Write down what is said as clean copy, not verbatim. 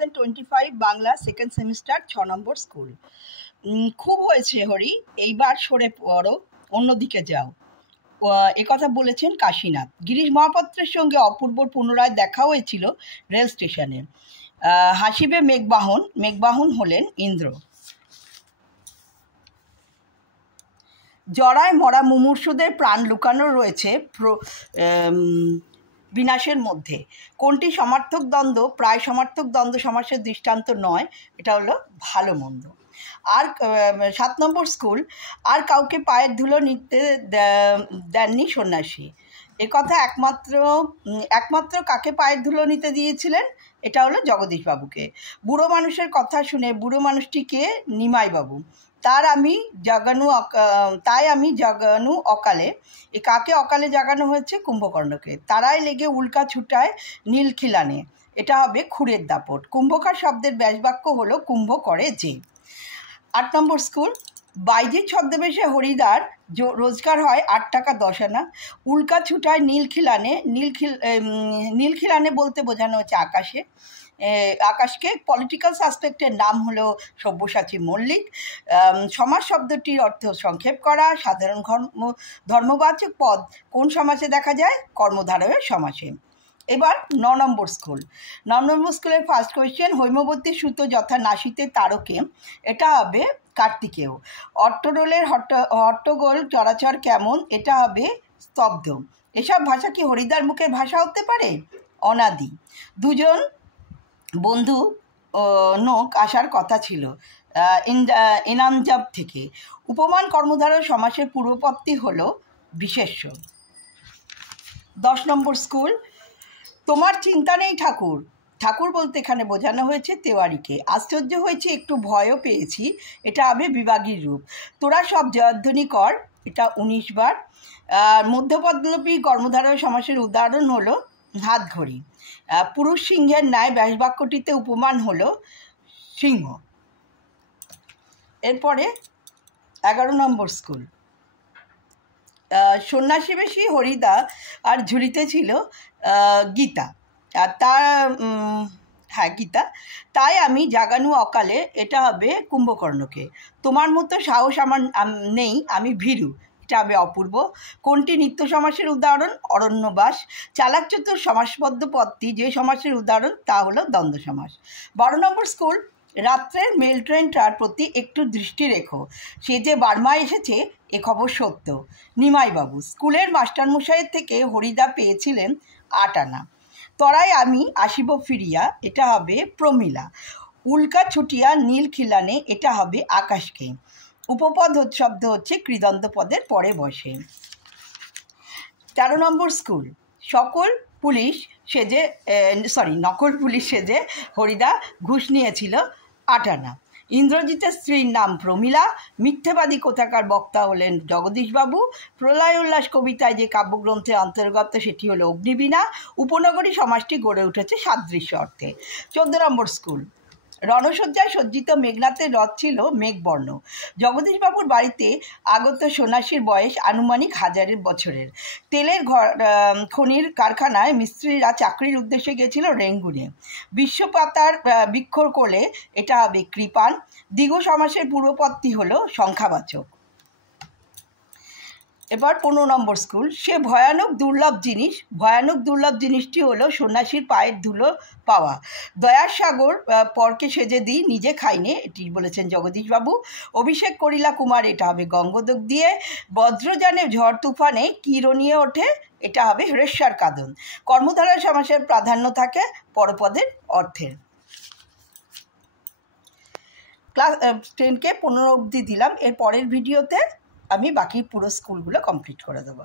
2025 Bangla second semester 6 নম্বর school. খুব হয়েছে হরি, এইবার সরে পড়ো, অন্যদিকে যাও, একথা বলেছেন কাশীনাথ। গিরিশ মহাপাত্রের সঙ্গে অপূর্বর পুনরায় দেখা হয়েছিল রেল স্টেশনে। হাসিবে মেঘবাহন হলেন ইন্দ্র। জরায় মরা মুমূর্ষুদের প্রাণ লুকানো রয়েছে বিনাশের মধ্যে। কোনটি সমার্থক দ্বন্দ্ব প্রায় সমার্থক দ্বন্দ্ব সমাসের দৃষ্টান্ত নয়, এটা হলো ভালো মন্দ। আর 7 নম্বর স্কুল। আর কাউকে পায়ের ধুলো নিতে দেননি সন্ন্যাসী। একথা একমাত্র কাকে পায়ের ধুলো নিতে দিয়েছিলেন, এটা হলো জগদীশবাবুকে। বুড়ো মানুষের কথা শুনে বুড়ো মানুষটিকে নিমাইবাবু। তাই আমি জাগানু অকালে। এ কাকে অকালে জাগানো হয়েছে? কুম্ভকর্ণকে। তারাই লেগে উল্কা ছুটায় নীল খিলানে, এটা হবে খুঁড়ের দাপট। কুম্ভকার শব্দের ব্যাসবাক্য হলো কুম্ভ করে যে। 8 নম্বর স্কুল। বাইজির ছদ্মবেশে হরিদার রোজগার হয় 8 টাকা 10 আনা। উল্কা ছুটায় নীল খিলানে বলতে বোঝানো হচ্ছে আকাশকে। পলিটিক্যাল সাসপেক্টের নাম হলো সব্যসাচী মল্লিক। সমাস শব্দটির অর্থ সংক্ষেপ করা। সাধারণ ধর্মবাচক পদ কোন সমাসে দেখা যায়? কর্মধারয়ের সমাসে। এবার 9 নম্বর স্কুল। 9 নম্বর স্কুলের ফার্স্ট কোয়েশ্চেন, হৈমবতী সুত যথা নাসিতে তারকে, এটা হবে কার্তিকেয়। অট্টরোলের হট্টগোল চরাচর কেমন, এটা হবে স্তব্ধ। এসব ভাষা কি হরিদার মুখের ভাষা হতে পারে? অনাদি। দুজন বন্ধু নোক আসার কথা ছিল এনাঞ্জাব থেকে। উপমান কর্মধারয় সমাসের পূর্বপত্তি হলো বিশেষ্য। 10 নম্বর স্কুল। তোমার চিন্তা নেই ঠাকুর। ঠাকুর বলতে এখানে বোঝানো হয়েছে তেওয়ারিকে। আশ্চর্য হয়েছে, একটু ভয়ও পেয়েছি, এটা হবে বিভাগীর রূপ। তোরা সব জয়ধ্বনি কর, এটা 19 বার। মধ্যপদলোপী কর্মধারয় সমাসের উদাহরণ হলো হাত ঘড়ি। পুরুষ সিংহের ন্যায় ব্যাসবাক্যটিতে উপমান হলো সিংহ। এরপরে 11 নম্বর স্কুল। সন্ন্যাসী বেশি হরিদা আর ঝুলিতে ছিল গীতা। গীতা। তাই আমি জাগানু অকালে, এটা হবে কুম্ভকর্ণকে। তোমার মতো সাহস আমার নেই, আমি ভীরু, এটা হবে অপূর্ব। কোনটি নিত্য সমাসের উদাহরণ? অরণ্যবাস। চালাক চতুর সমাসবদ্ধ পদটি যে সমাসের উদাহরণ, তা হলো দ্বন্দ্ব সমাস। 12 নম্বর স্কুল। রাত্রের মেল ট্রেনটার প্রতি একটু দৃষ্টি রেখো, সে যে বার্মায় এসেছে এ খবর সত্য। নিমাইবাবু। স্কুলের মাস্টারমশাইয়ের থেকে হরিদা পেয়েছিলেন 8 আনা। তরাই আমি আসিব ফিরিয়া, এটা হবে প্রমীলা। উল্কা ছুটিয়া নীল খিলানে, এটা হবে আকাশকে। উপপদ শব্দ হচ্ছে কৃদন্ত পদের পরে বসে। 13 নম্বর স্কুল। নকল পুলিশ সেজে হরিদা ঘুষ নিয়েছিল 8 আনা। ইন্দ্রজিতের স্ত্রীর নাম প্রমীলা। মিথ্যেবাদী কোথাকার বক্তা হলেন জগদীশবাবু। প্রলয় উল্লাস কবিতায় যে কাব্যগ্রন্থের অন্তর্গত, সেটি হলো অগ্নিবীণা। উপনগরী সমাজটি গড়ে উঠেছে সাদৃশ্য অর্থে। 14 নম্বর স্কুল। রণসজ্জায় সজ্জিত মেঘনাথের রথ ছিল মেঘবর্ণ। জগদীশবাবুর বাড়িতে আগত সন্ন্যাসীর বয়স আনুমানিক 1000 বছরের। তেলের খনির কারখানায় মিস্ত্রিরা চাকরির উদ্দেশ্যে গেছিল রেঙ্গুনে। বিশ্বপাতার বৃক্ষর কোলে, এটা হবে কৃপান। দ্বিগু সমাসের পূর্বপত্তি হলো সংখ্যাবাচক। এবার 15 নম্বর স্কুল। সে ভয়ানক দুর্লভ জিনিসটি হলো সন্ন্যাসীর পায়ের ধুলো পাওয়া। দয়ার সাগর পরকে সেজে দিই, নিজে খাইনে, এটি বলেছেন জগদীশবাবু। অভিষেক করিলা কুমার, এটা হবে গঙ্গোদক দিয়ে। বজ্রযানে ঝড় তুফানে কি রনিয়ে ওঠে, এটা হবে হ্রেস্বার কাদন। কর্মধারয় সমাসের প্রাধান্য থাকে পরপদের অর্থের। ক্লাস 10কে 15 অবধি দিলাম। এর পরের ভিডিওতে আমি বাকি পুরো স্কুলগুলো কমপ্লিট করে দেবো।